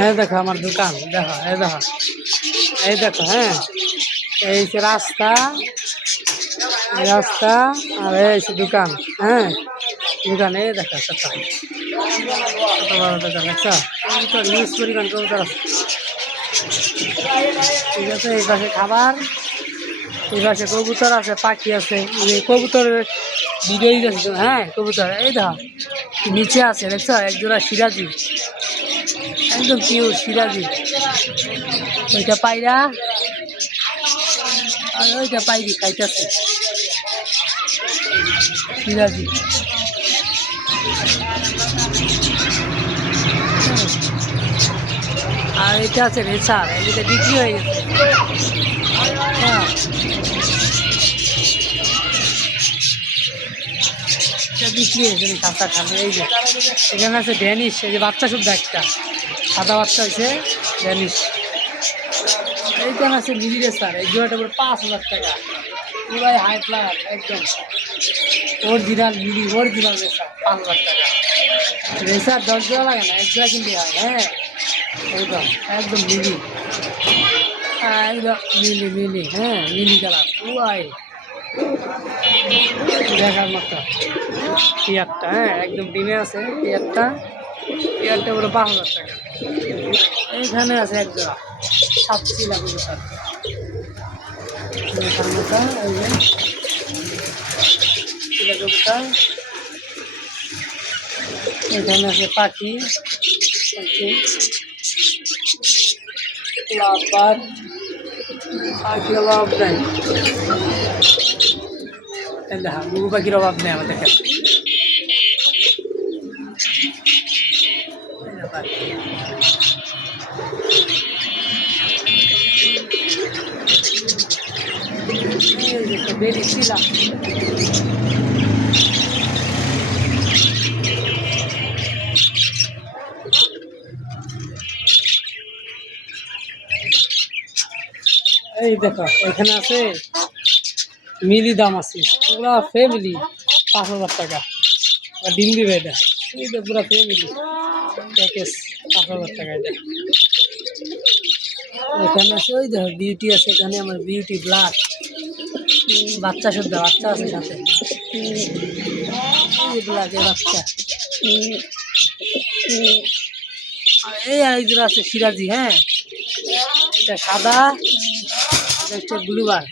এই দেখো আমার দোকান, দেখো এই দেখো, এই দেখো। হ্যাঁ, এই যে রাস্তা, এই রাস্তা, আর এই যে দোকান। হ্যাঁ, দোকান এই দেখো কত বড় দোকান, দেখছো? কবুতর ইউজ পরিমাণ কবুতর আছে। ঠিক আছে, এই পাশে খাবার, এই পাশে কবুতর আছে, পাখি আছে। এই কবুতরের ভিডিও দিতেছে। হ্যাঁ, কবুতর এই দেখো নিচে আছে, দেখছো? একজোড়া সিরাজি, একদম পিওর সিরাজি। ওইটা পায়রা, আর ওইটা পাইরি খাইতেছে সিরাজি। আর এটা আছে রেসার, এটা বিক্রি হয়ে গেছে। হ্যাঁ, এটা বিক্রি হয়েছে সাতটা খাবে। এই যে এখানে আছে ড্যানিশ, এই যে বাচ্চা শুদ্ধ একটা সাদা বাচ্চা হয়েছে ড্যানিশ। এইখানে আছে মিলি রেসার, এই জোড়াটা পুরো 5,000 টাকা, পুরাই হাই ফ্লায়ার, একদম অরিজিনাল মিলি, অরিজিনাল রেসার, 5,000 টাকা। রেসার 10 জোড়া লাগে না, এক জোড়া কিনতে হয়। হ্যাঁ, একদম একদম মিলি, একদম মিলি মিলি। হ্যাঁ, মিলি কালার পুরাই দেখার মতো। টিয়ারটা, হ্যাঁ একদম ডিমে আছে টিয়ারটা। টিয়ারটা পুরো 5,000 টাকা। এইখানে আছে এক জোড়া সাতটি লাগবে দেখার মতো। এই যে কবুতর, এখানে আছে পাখি, লাভবার, পাখির অভাব নাই। দেখা গুরু পাখির অভাব নেই আমাদের কাছে। বেরিয়েছিলাম এই দেখো, এখানে আছে মিলি দাম আছে, পুরা ফ্যামিলি 5,000 টাকা। ডিম দিবে এটা, এইটা পুরা ফ্যামিলি প্যাকেজ 5,000 টাকা এটা। এখানে আছে ওই দেখো বিউটি আছে, এখানে আমার বিউটি ব্লাড বাচ্চা শুদ্ধ বাচ্চা আছে সাথে, ব্লাডের বাচ্চা। আর এই আরেকজন আছে সিরাজি। হ্যাঁ, এটা সাদা, এটা হচ্ছে ব্লুবার।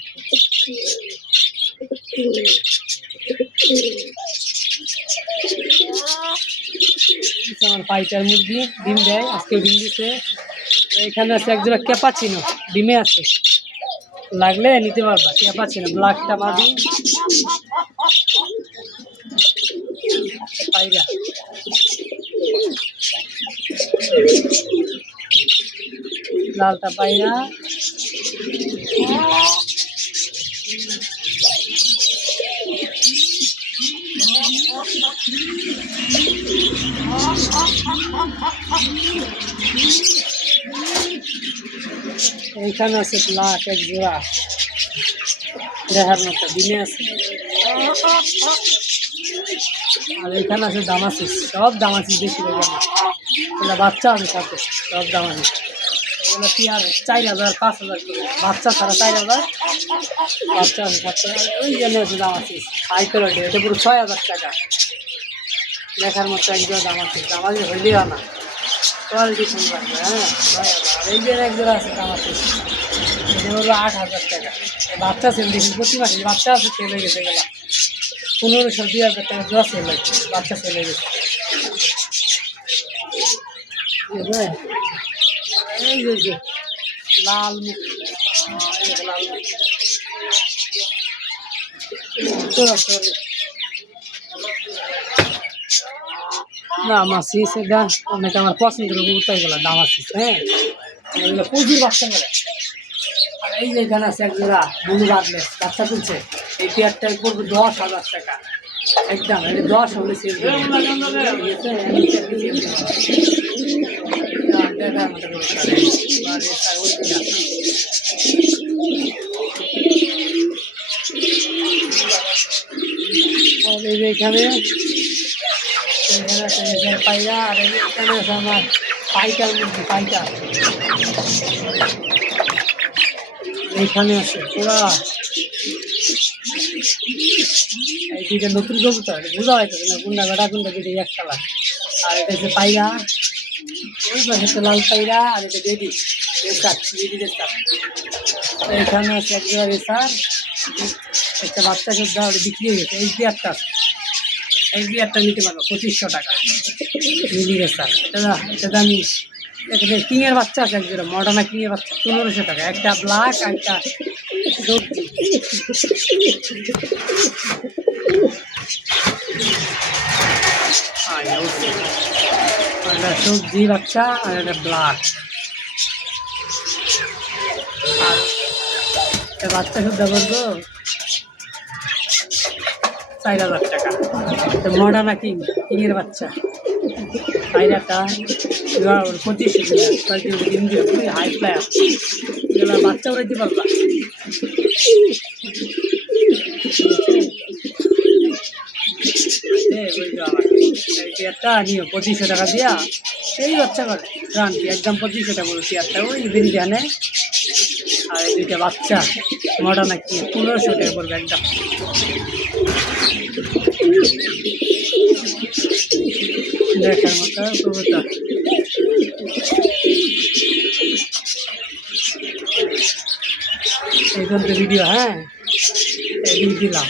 আমার পাইটার মুরগি ডিম দেয়, আজকে ডিম দিচ্ছে। এখানে আছে একজোড়া ক্যাপাচিনো, ডিমে আছে, লাগলে নিতে পারবা। ক্যাপাচিনো ব্ল্যাকটা মাদি পায়রা, লালটা পায়রা। এইখানে আছে ব্ল্যাক এক জোড়া দেখার মতো, ডিমে আছে। আর এখানে আছে দামাসিস, সব দামাসিস বেশি লাগে না, এগুলো বাচ্চা আছে সাথে, সব দামাসিস। এগুলো টিয়ার 4,000 5,000 করে, বাচ্চা ছাড়া 4,000, বাচ্চা আছে সাথে। ওই জন্য আছে দামাসিস হাই কোয়ালিটি, এটা পুরো 6,000 টাকা। দেখার মতো একজন দামাসিস, দামাসিস হইলেও না, কোয়ালিটি সুন্দর লাগবে। হ্যাঁ, 6,000। আর এই যে এক জোড়া আছে দামাসিস, এটা হলো 8,000 টাকা। বাচ্চা সেল দেখুন, প্রতি মাসে বাচ্চা আছে, সেল হয়ে গেছে গেলা 1500 2,000 টাকা জোড়া সেল হয়েছে, বাচ্চা সেল হয়ে গেছে। এই যে লাল মুখ, লাল দামাসিস, এটা অনেক আমার পছন্দের কবুতর, গেল দামাসিস। হ্যাঁ, এগুলো প্রচুর বাচ্চা মেলে। আর এই যে এখানে আছে এক জোড়া বুলু বাদলে বাচ্চা তুলছে, এই পেয়ারটার পড়বে 10,000 টাকা একদম। এটা 10 হলে সেল দেখার মতো এখানে, এখানে আছে পায়রা। আর এখানে আছে আমার পাইকার মুরগি পাইকার এইখানে আছে পুরা। এই দুইটা নতুন কবুতর বোঝা হইতেছে না কোনটা বেটা কোনটা দুইটা এক কালার। আর এটা হচ্ছে পায়রা, ওই পাশে হচ্ছে লাল পায়রা, আর এটা বেবি রেসার বেবি রেসার। তো এখানে আছে একজোড়া রেসার, একটা বাচ্চা যোদ্ধা ওটা বিক্রি হয়ে গেছে। এই বিয়ারটা আছে, এই বিয়ারটা নিতে পারবো 2500 টাকা মিলি রেসার। এটা দামি। এখানে কিংয়ের বাচ্চা আছে একজোড়া, মডার্না কিংয়ের বাচ্চা 1500 টাকা। একটা ব্ল্যাক আর একটা সবজি। একটা সবজি বাচ্চা আর একটা ব্ল্যাক। আর একটা বাচ্চা শুদ্ধ করবো 4000 টাকা। মডার্না কিংয়ের বাচ্চা পায়রাটা 2500 ডিম দিয়ে খুবই হাই ফ্লায়ার। এগুলো বাচ্চা উড়াইতে পারবা। পেয়ারটা নিও 2500 টাকা দিয়া, সেই বাচ্চা করে ক্রান্তি একদম 2500 টাকা করে পেয়ারটা, ওই বেরিয়ে জানে। আর এই দুইটা বাচ্চা মডার্না কি 1500 টাকা পড়বে একদম। দেখার মতো কবুতর। এই ভিডিও, হ্যাঁ এই দিলাম।